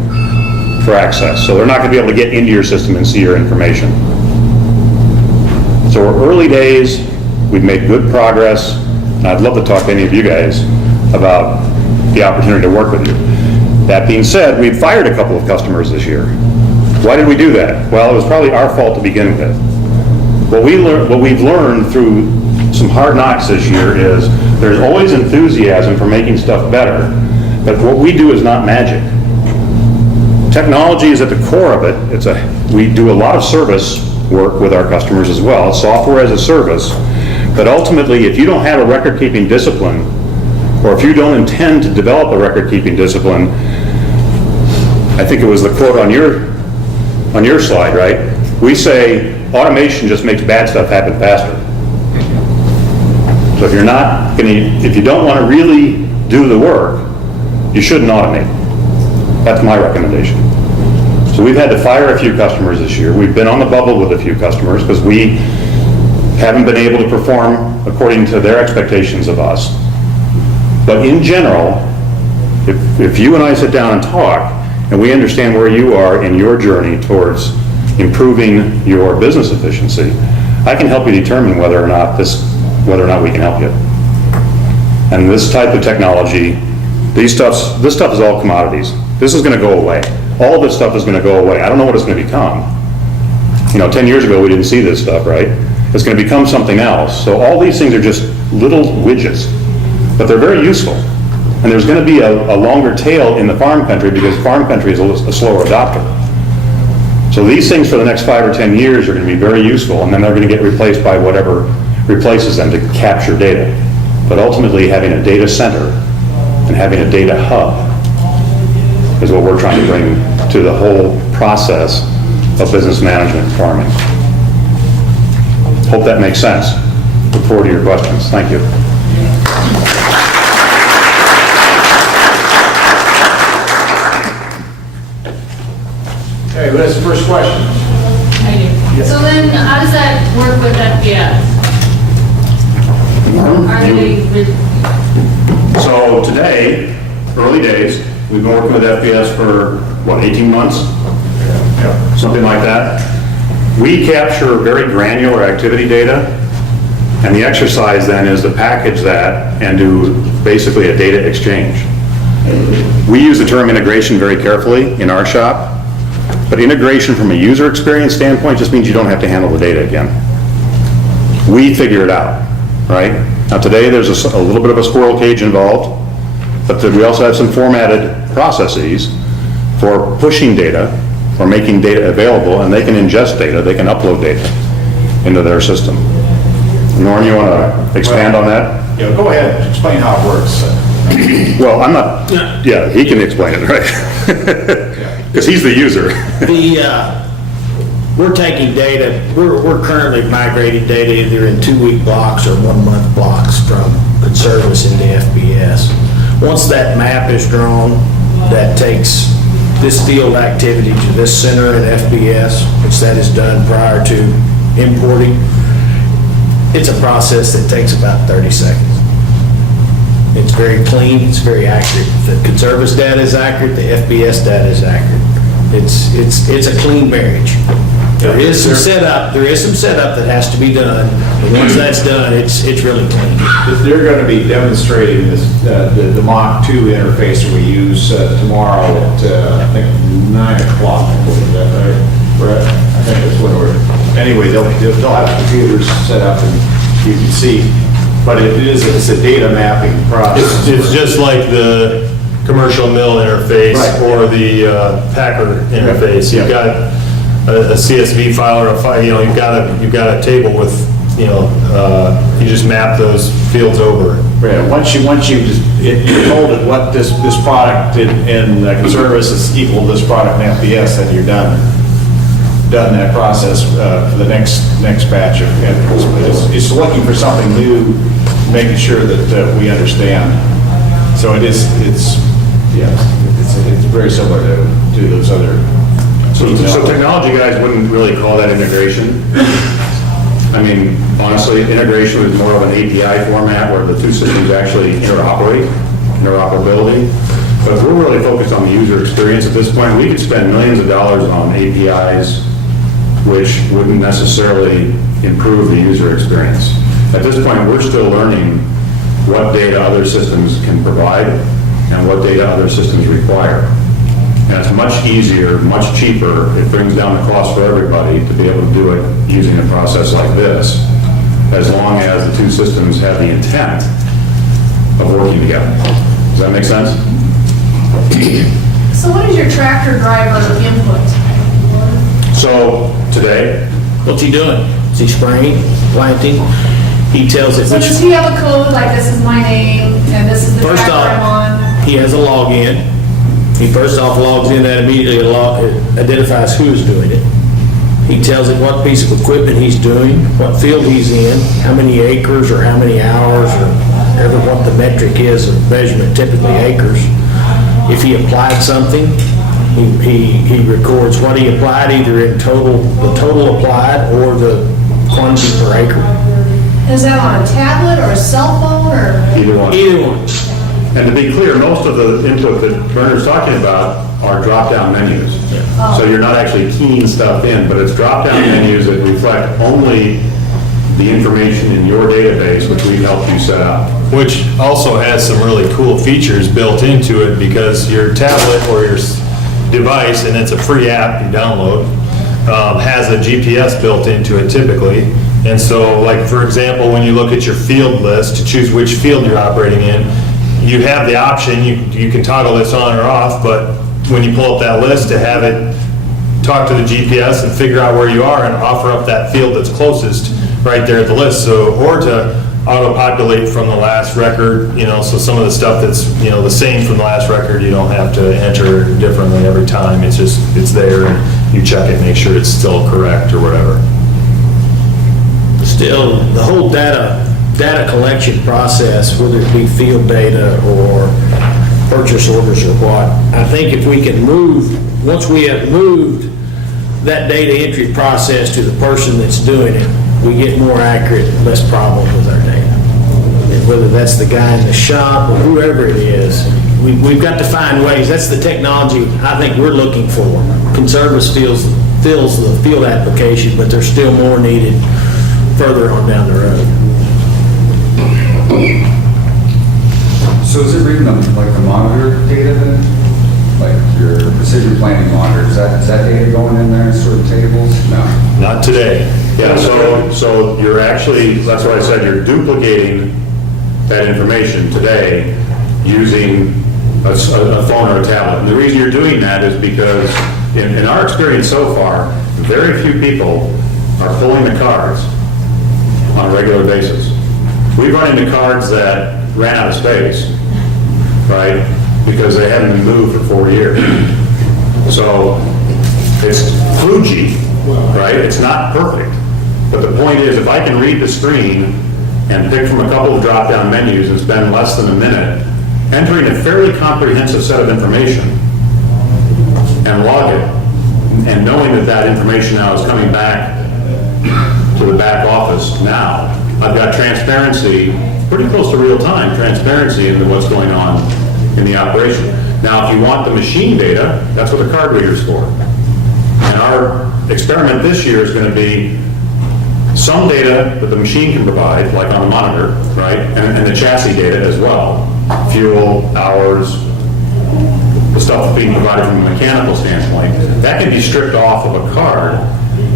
for access, so they're not going to be able to get into your system and see your information. So we're early days, we've made good progress, and I'd love to talk to any of you guys about the opportunity to work with you. That being said, we've fired a couple of customers this year. Why did we do that? Well, it was probably our fault to begin with. What we've learned through some hard knocks this year is there's always enthusiasm for making stuff better, but what we do is not magic. Technology is at the core of it. We do a lot of service work with our customers as well, software as a service, but ultimately if you don't have a record-keeping discipline, or if you don't intend to develop a record-keeping discipline, I think it was the quote on your slide, right? We say automation just makes bad stuff happen faster. So if you're not gonna, if you don't want to really do the work, you shouldn't automate. That's my recommendation. So we've had to fire a few customers this year. We've been on the bubble with a few customers because we haven't been able to perform according to their expectations of us. But in general, if you and I sit down and talk, and we understand where you are in your journey towards improving your business efficiency, I can help you determine whether or not we can help you. And this type of technology, this stuff is all commodities. This is going to go away. All this stuff is going to go away. I don't know what it's going to become. 10 years ago we didn't see this stuff, right? It's going to become something else. So all these things are just little widgets, but they're very useful. And there's going to be a longer tail in the farm country because farm country is a slower adopter. So these things for the next 5 or 10 years are going to be very useful, and then they're going to get replaced by whatever replaces them to capture data. But ultimately, having a data center and having a data hub is what we're trying to bring to the whole process of business management and farming. Hope that makes sense. Look forward to your questions. Thank you. Okay, who has the first question? I do. So then, how does that work with FBS? Are they, So today, early days, we've been working with FBS for, 18 months? Something like that. We capture very granular activity data, and the exercise then is to package that and do basically a data exchange. We use the term integration very carefully in our shop, but integration from a user experience standpoint just means you don't have to handle the data again. We figure it out, right? Now today there's a little bit of a squirrel cage involved, but then we also have some formatted processes for pushing data, or making data available, and they can ingest data, they can upload data into their system. Norm, you want to expand on that? Yeah, go ahead, explain how it works. Well, I'm not, yeah, he can explain it, right? Because he's the user. We're taking data, we're currently migrating data either in 2-week blocks or 1-month blocks from Conservis into FBS. Once that map is drawn, that takes this field activity to this center in FBS, which that is done prior to importing. It's a process that takes about 30 seconds. It's very clean, it's very accurate. The Conservis data is accurate, the FBS data is accurate. It's a clean marriage. There is some setup that has to be done, but once that's done, it's really clean. They're going to be demonstrating this, the Mach 2 interface that we use tomorrow at, I think, 9 o'clock. Is that right, Brett? I think that's when anyway, they'll have computers set up and you can see, but it's a data mapping process. It's just like the commercial mill interface Right, or the Packer interface. You've got a CSV file or a file, you've got a table with, you just map those fields over. Right. Once you you're told that what this product in Conservis is equal to this product in FBS, then you're done that process for the next batch of entries. It's looking for something new, making sure that we understand. So it's very similar to those other. So technology guys wouldn't really call that integration. I mean, honestly, integration is more of an API format where the two systems actually interoperability. But we're really focused on the user experience at this point. We could spend millions of dollars on APIs which wouldn't necessarily improve the user experience. At this point, we're still learning what data other systems can provide and what data other systems require. And it's much easier, much cheaper, it brings down the cost for everybody to be able to do it using a process like this, as long as the two systems have the intent of working together. Does that make sense? so what is your tractor driver input? So today, What's he doing? Is he spraying, planting? He tells it So which. does he have a code, like this is my name, and this is the First tractor I'm off, on? he has a login. He first off logs in and immediately identifies who's doing it. He tells it what piece of equipment he's doing, what field he's in, how many acres or how many hours, or ever what the metric is of measurement, typically acres. If he applied something, he records what he applied, either in total, the total applied, or the quantity per acre. Is that on a tablet or a cell phone or? Either one. Either one. And to be clear, most of the input that Werner's talking about are drop-down menus. So you're not actually keying stuff in, but it's drop-down menus that reflect only the information in your database, which we helped you set up. Which also has some really cool features built into it, because your tablet or your device, and it's a free app you download, has a GPS built into it typically. And so, like, for example, when you look at your field list to choose which field you're operating in, you have the option, you can toggle this on or off, but when you pull up that list, to have it talk to the GPS and figure out where you are and offer up that field that's closest right there at the list. So, or to auto-populate from the last record, so some of the stuff that's, the same from the last record, you don't have to enter differently every time. It's just, it's there, and you check it, make sure it's still correct or whatever. Still, the whole data collection process, whether it be field data or purchase orders or what, I think if we can once we have moved that data entry process to the person that's doing it, we get more accurate, less problems with our data. And whether that's the guy in the shop or whoever it is, we've got to find ways. That's the technology I think we're looking for. Conservis fills the field application, but there's still more needed further on down the road. So is it reading like the monitor data then? Like your precision planting monitor, is that data going in there in sort of tables? No. Not today. Yeah, so you're actually, that's why I said you're duplicating that information today using a phone or a tablet. And the reason you're doing that is because in our experience so far, very few people are pulling the cards on a regular basis. We've run into cards that ran out of space, right? Because they hadn't been moved for 4 years. So it's kludgy, right? It's not perfect. But the point is, if I can read the screen and pick from a couple of drop-down menus and spend less than a minute entering a fairly comprehensive set of information and log it, and knowing that that information now is coming back to the back office now, I've got transparency, pretty close to real-time transparency into what's going on in the operation. Now, if you want the machine data, that's what the card reader's for. And our experiment this year is going to be some data that the machine can provide, like on the monitor, right? And the chassis data as well. Fuel, hours, the stuff that's being provided from a mechanical standpoint. That can be stripped off of a card.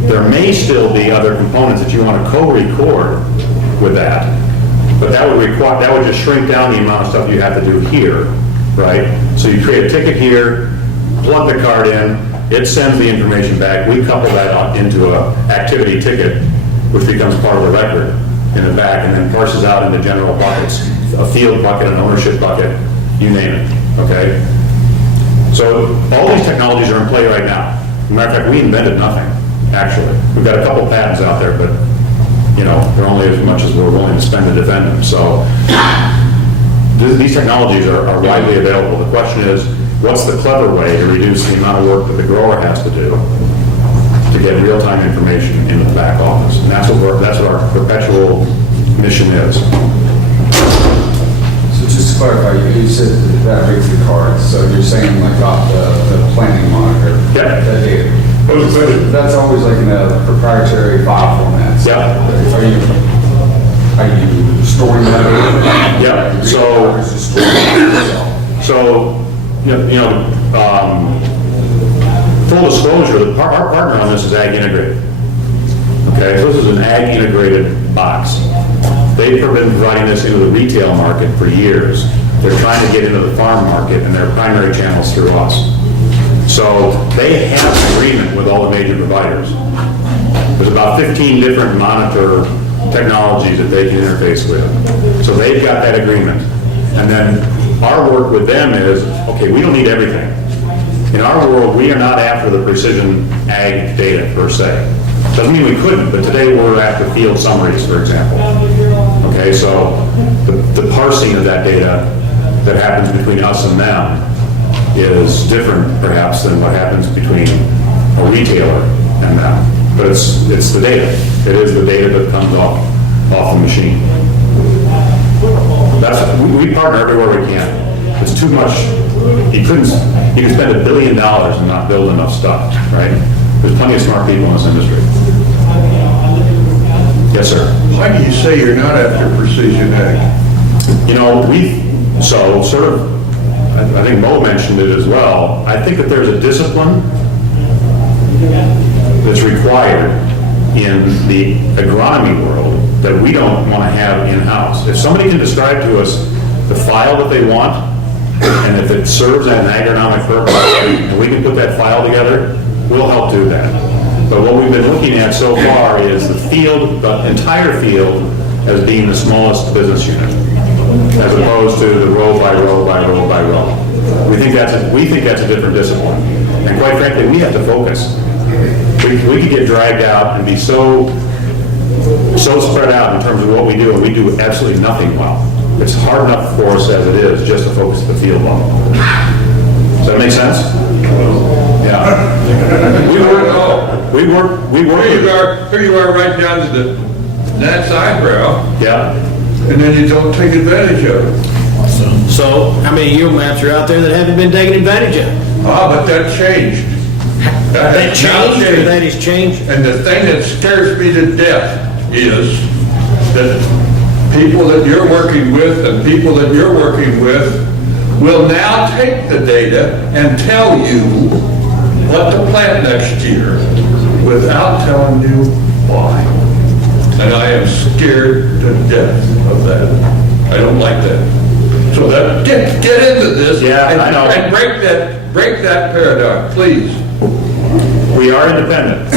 There may still be other components that you want to co-record with that. But that would just shrink down the amount of stuff you have to do here, right? So you create a ticket here, plug the card in, it sends the information back, we couple that into an activity ticket, which becomes part of the record in the back, and then parses out into general buckets, a field bucket, an ownership bucket, you name it, okay? So all these technologies are in play right now. As a matter of fact, we invented nothing, actually. We've got a couple patents out there, but they're only as much as we're willing to spend to defend them. So these technologies are widely available. The question is, what's the clever way to reduce the amount of work that the grower has to do to get real-time information into the back office? And that's what our perpetual mission is. So just to clarify, you said that reads the cards, so you're saying like off the planning monitor? Yep. That data. But that's always like in a proprietary file format. So Yeah. Are you storing that data? Yeah. Full disclosure, our partner on this is Ag Integrated. Okay, so this is an Ag Integrated box. They've been providing this into the retail market for years. They're trying to get into the farm market, and their primary channels through us. So they have an agreement with all the major providers. There's about 15 different monitor technologies that they can interface with. So they've got that agreement. And then our work with them is, okay, we don't need everything. In our world, we are not after the precision ag data per se. Doesn't mean we couldn't, but today we're after field summaries, for example. Okay, so the parsing of that data that happens between us and them is different perhaps than what happens between a retailer and them. But it's the data. It is the data that comes off the machine. We partner everywhere we can. It's too much. You can spend $1 billion and not build enough stuff, right? There's plenty of smart people in this industry. Yes, sir. Why do you say you're not after precision ag? You know, I think Mo mentioned it as well. I think that there's a discipline that's required in the agronomy world that we don't want to have in-house. If somebody can describe to us the file that they want, and if it serves an agronomic purpose, and we can put that file together, we'll help do that. But what we've been looking at so far is the entire field as being the smallest business unit, as opposed to the row by row by row by row. We think that's a different discipline. And quite frankly, we have to focus. We could get dragged out and be so spread out in terms of what we do, and we do absolutely nothing well. It's hard enough for us as it is just to focus at the field level. Does that make sense? Yeah. We work. Here you are right down to the gnat's eyebrow, Yeah. and then you don't take advantage of it. So, how many yield maps are out there that haven't been taken advantage of? But that changed. That has now changed, or that has changed? And the thing that scares me to death is that people that you're working with and people that you're working with will now take the data and tell you what to plant next year without telling you why. And I am scared to death of that. I don't like that. So get into this. Yeah, and, I know. And break that paradigm, please. We are independent.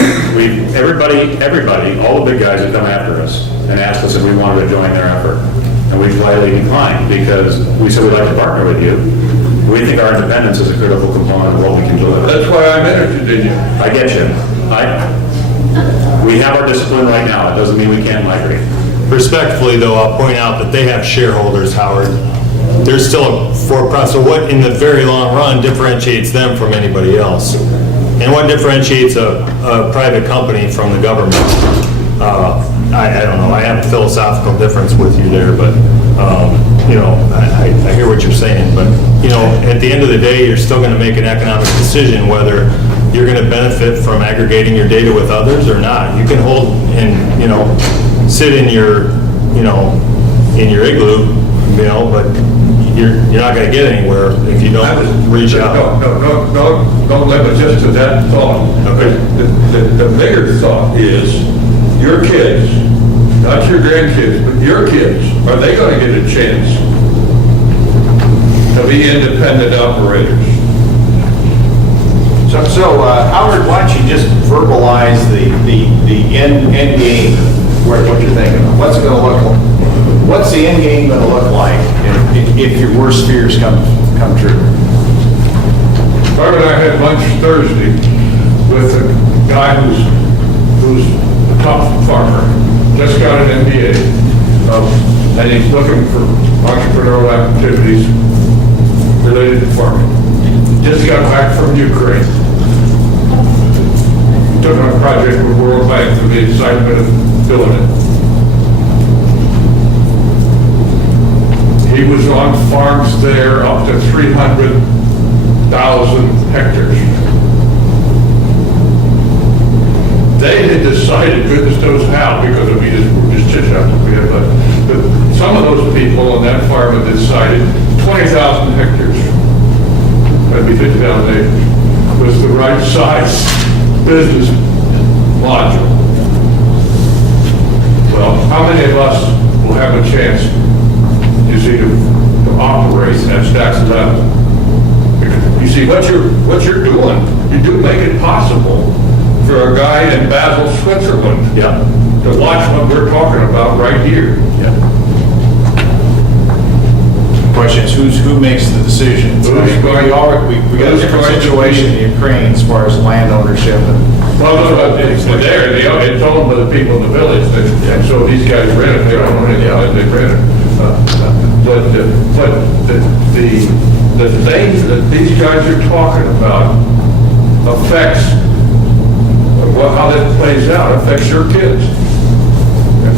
Everybody, all the big guys have come after us and asked us if we wanted to join their effort. And we politely declined because we said we'd like to partner with you. We think our independence is a critical component of what we can deliver. That's why I'm interested in you. I get you. We have our discipline right now. It doesn't mean we can't migrate. Respectfully, though, I'll point out that they have shareholders, Howard. There's still a for-profit, so what in the very long run differentiates them from anybody else? And what differentiates a private company from the government? I don't know, I have a philosophical difference with you there, but, I hear what you're saying, but, at the end of the day, you're still gonna make an economic decision whether you're gonna benefit from aggregating your data with others or not. You can hold and, sit in your, in your igloo, but you're not gonna get anywhere if you don't reach out. Don't limit just to that thought. Okay. The bigger thought is your kids, not your grandkids, but your kids, are they going to get a chance to be independent operators? So Howard, why don't you just verbalize the end game, what you're thinking of? What's it going to look like? What's the end game going to look like if your worst fears come true? Bart and I had lunch Thursday with a guy who's a top farmer, just got an MBA, and he's looking for entrepreneurial activities related to farming. Just got back from Ukraine. Took on a project with World Bank for the excitement of doing it. He was on farms there up to 300,000 hectares. They had decided, goodness knows how, because we're just chit-chat, but some of those people on that farm had decided 20,000 hectares, that'd be 50,000 acres, was the right size business module. Well, how many of us will have a chance, you see, to operate at that level? You see, what you're doing, you do make it possible for a guy in Basel, Switzerland, to watch what we're talking about right here. The question is, who makes the decision? We got a different situation in Ukraine as far as land ownership and Well, no, it's there, it's owned by the people in the village, and so these guys rent it, they don't own it, they rent it. But the things that these guys are talking about affects, how that plays out, affects your kids.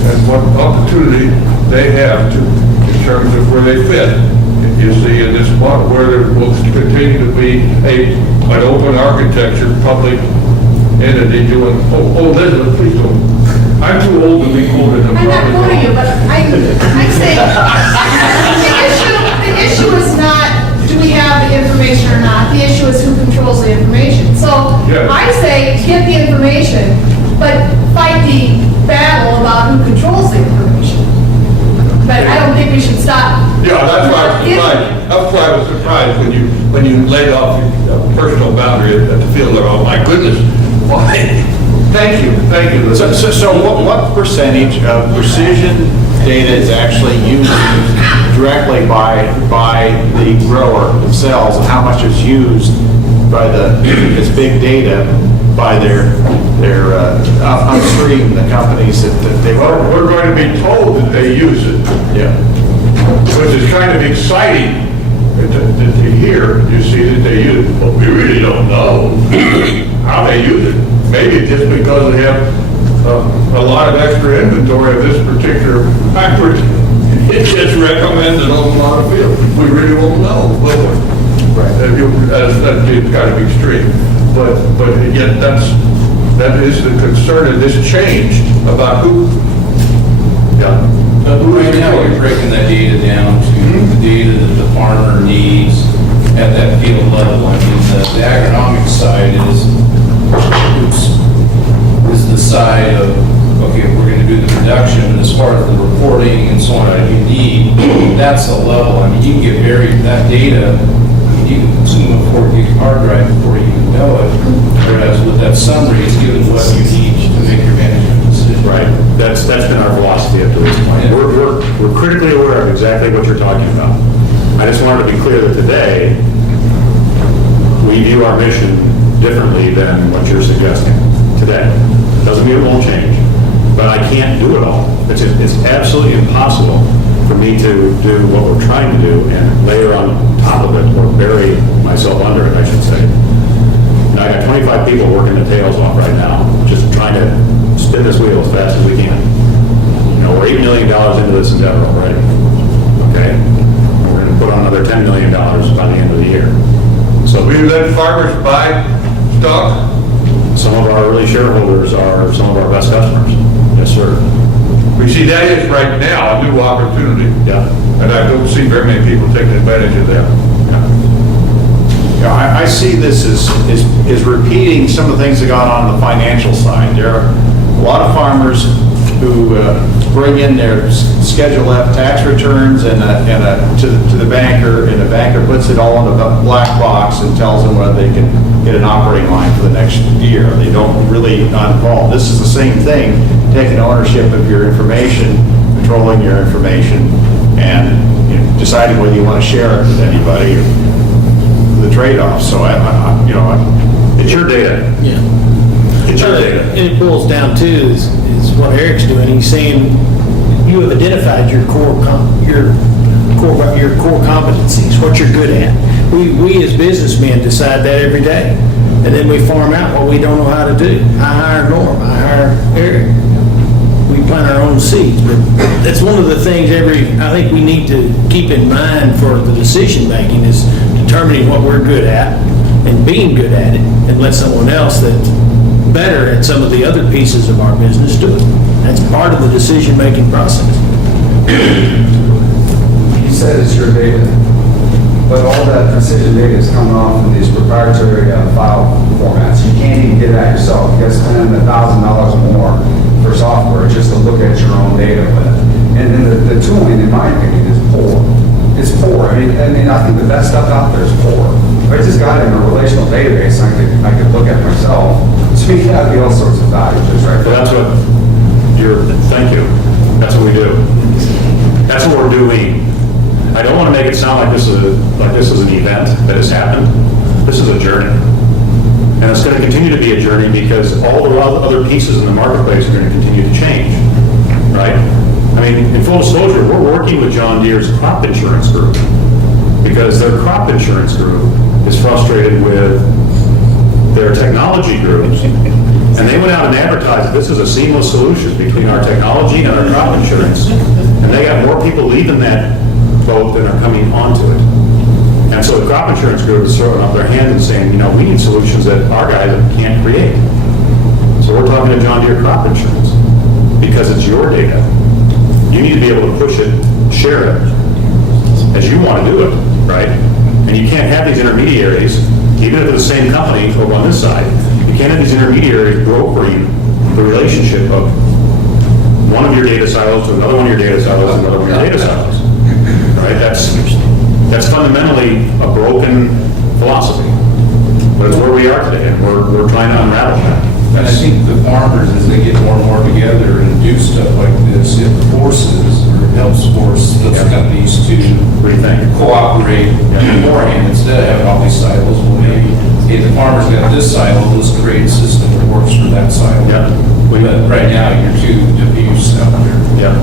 And what opportunity they have to, in terms of where they fit. You see, in this model, where there will continue to be an open architecture, public entity doing, Elizabeth, please don't. I'm too old to be quoted. I'm not quoting you, but I'm saying, the issue is not, do we have the information or not? The issue is who controls the information. So Yeah. I say, get the information, but fight the battle about who controls the information. But I don't think we should stop. Yeah, that's why I was surprised. That's why I was surprised when you laid off your personal boundary at the field level. Oh, my goodness. Why? Thank you. So what percentage of precision data is actually used directly by the grower themselves, and how much is used by this big data by their upstream, the companies that they Well, work we're going to be told that they use it, with? Yeah. which is kind of exciting to hear. You see that they use it, but we really don't know how they use it. Maybe just because they have a lot of extra inventory of this particular factory, it gets recommended on a lot of fields. We really won't know, will we? Right. That's got to be extreme. But yet that is the concern of this change about who. Yeah. But right now, you're breaking that data down to the data that the farmer needs at that field level. I mean, the agronomic side is the side of, okay, we're going to do the production, and as far as the reporting and so on that you need, that's the level. I mean, you can get that data, you can consume a 4 gig hard drive before you even know it. Whereas with that summary, it's given what you need to make your management decision. Right, that's been our philosophy up to this point. Yeah. We're critically aware of exactly what you're talking about. I just wanted to be clear that today, we view our mission differently than what you're suggesting today. Doesn't mean it won't change, but I can't do it all. It's absolutely impossible for me to do what we're trying to do and layer on top of it, or bury myself under it, I should say. And I got 25 people working their tails off right now, just trying to spin this wheel as fast as we can. You know, we're $8 million into this endeavor already, okay? And we're gonna put on another $10 million by the end of the year. So We let farmers buy stock. some of our early shareholders are some of our best customers. Yes, sir. We see that is right now a new opportunity. Yeah. And I don't see very many people taking advantage of that. Yeah, I see this as repeating some of the things that got on the financial side. There are a lot of farmers who bring in their Schedule F tax returns to the banker, and the banker puts it all in a black box and tells them whether they can get an operating line for the next year. They don't really not involved. This is the same thing, taking ownership of your information, controlling your information, and deciding whether you want to share it with anybody, or the trade-off. So It's your data. Yeah. It's your data. And it boils down to is what Eric's doing. He's saying you have identified your core competencies, what you're good at. We as businessmen decide that every day, and then we farm out what we don't know how to do. I hire Norm. I hire Eric. We plant our own seeds, but that's one of the things I think we need to keep in mind for the decision making is determining what we're good at and being good at it, and let someone else that's better at some of the other pieces of our business do it. That's part of the decision making process. You said it's your data, but all that precision data is coming off in these proprietary file formats. You can't even get that yourself. You guys spend $1,000 more for software just to look at your own data with it. And then the tooling, in my opinion, is poor. It's poor. I mean, I think the best stuff out there is poor. If I just got it in a relational database, I could look at it myself. So you have all sorts of values right So there. thank you. That's what we do. That's what we're doing. I don't want to make it sound like this is an event that has happened. This is a journey. And it's going to continue to be a journey because all the other pieces in the marketplace are going to continue to change, right? I mean, in full disclosure, we're working with John Deere's crop insurance group because their crop insurance group is frustrated with their technology groups. And they went out and advertised that this is a seamless solution between our technology and our crop insurance. And they got more people leaving that boat than are coming onto it. And so the crop insurance group is throwing up their hands and saying, you know, we need solutions that our guys can't create. So we're talking to John Deere Crop Insurance because it's your data. You need to be able to push it, share it as you want to do it, right? And you can't have these intermediaries, even if it's the same company over on this side, you can't have these intermediaries brokering the relationship of one of your data silos to another one of your data silos to another one of your data silos, right? That's fundamentally a broken philosophy, but it's where we are today, and we're trying to unravel that. And I think the farmers, as they get more and more together and do stuff like this, it forces or helps force those companies to What do you think? cooperate beforehand instead of having all these silos. Well, maybe, hey, the farmer's got this silo, let's create a system that works for that silo. Yeah. But right now, you're too diffuse out there. Yeah.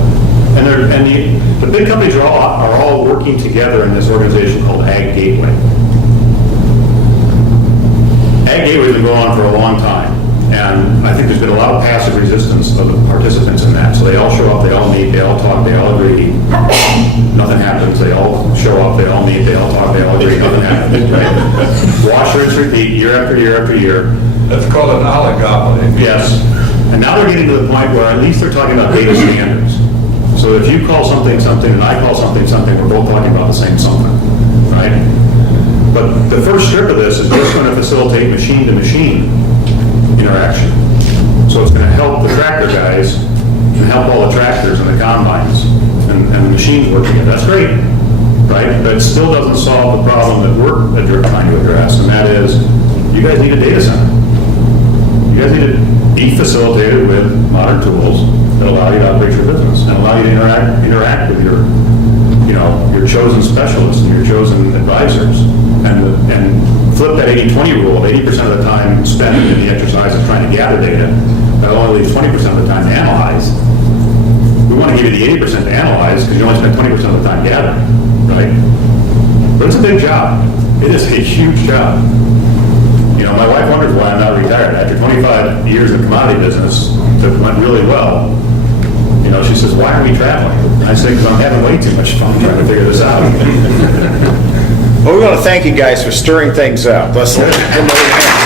And the big companies are all working together in this organization called Ag Gateway. Ag Gateway has been going on for a long time, and I think there's been a lot of passive resistance of the participants in that. So they all show up, they all meet, they all talk, they all agree. Nothing happens. They all show up, they all meet, they all talk, they all agree. Nothing happens. Right? Wash, rinse, repeat, year after year after year. That's called an oligopoly. Yes. And now they're getting to the point where at least they're talking about data standards. So if you call something something and I call something something, we're both talking about the same something, right? But the first strip of this is just going to facilitate machine-to-machine interaction. So it's going to help the tractor guys and help all the tractors and the combines and the machines work together. That's great, right? But it still doesn't solve the problem that we're trying to address, and that is you guys need a data center. You guys need to be facilitated with modern tools that allow you to operate your business and allow you to interact with your chosen specialists and your chosen advisors, and flip that 80-20 rule. 80% of the time spent in the exercise of trying to gather data, that only leaves 20% of the time to analyze. We want to give you the 80% to analyze because you only spend 20% of the time gathering, right? But it's a big job. It is a huge job. You know, my wife wonders why I'm not retired. After 25 years in the commodity business that went really well, you know, she says, why are we traveling? I say, because I'm having way too much fun trying to figure this out. Well, we want to thank you guys for stirring things up. Let's give them a hand.